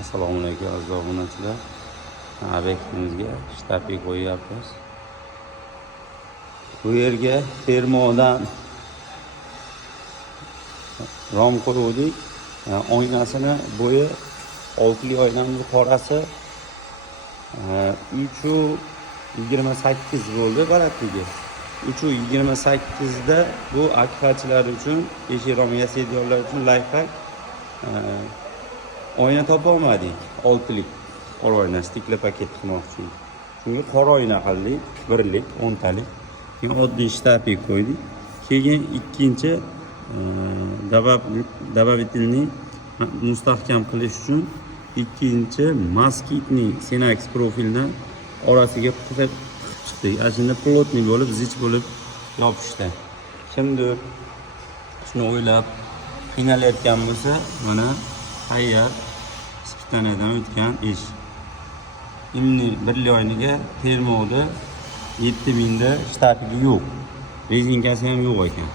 Assalomu alaykum aziz obunachilar. Obyektimizga shtabik qo'yyapmiz. Bu yerga termodan rom qo'ydik. Oynasini bo'yi 6 oynamiz qorasi 3.28 bo'ldi baratligi. 3.28 da bu akfachilar uchun, eshik rom yasaydiganlar uchun lifehack. Oyna topolmadik, 6lik qora oyna stikli paket qilmoqchi uchun. Chunki qora oyna qildik, 1lik, 10talik. Keyin oddiy shtabik qo'ydik. Keyin ikkinchi добавительный mustahkam qilish uchun ikkinchi moskitning Senax profildan orasiga qilib chiqdik. Ashunda plotniy bo'lib, zich bo'lib yopishdi. Kimdir shuni o'ylab qiynalayotgan bo'lsa, mana tayyor ispitanadan o'tgan ish. Endi 1 oyniga termoda 7000 da shtabigi yo'q. Rezinkasi ham yo'q ekan.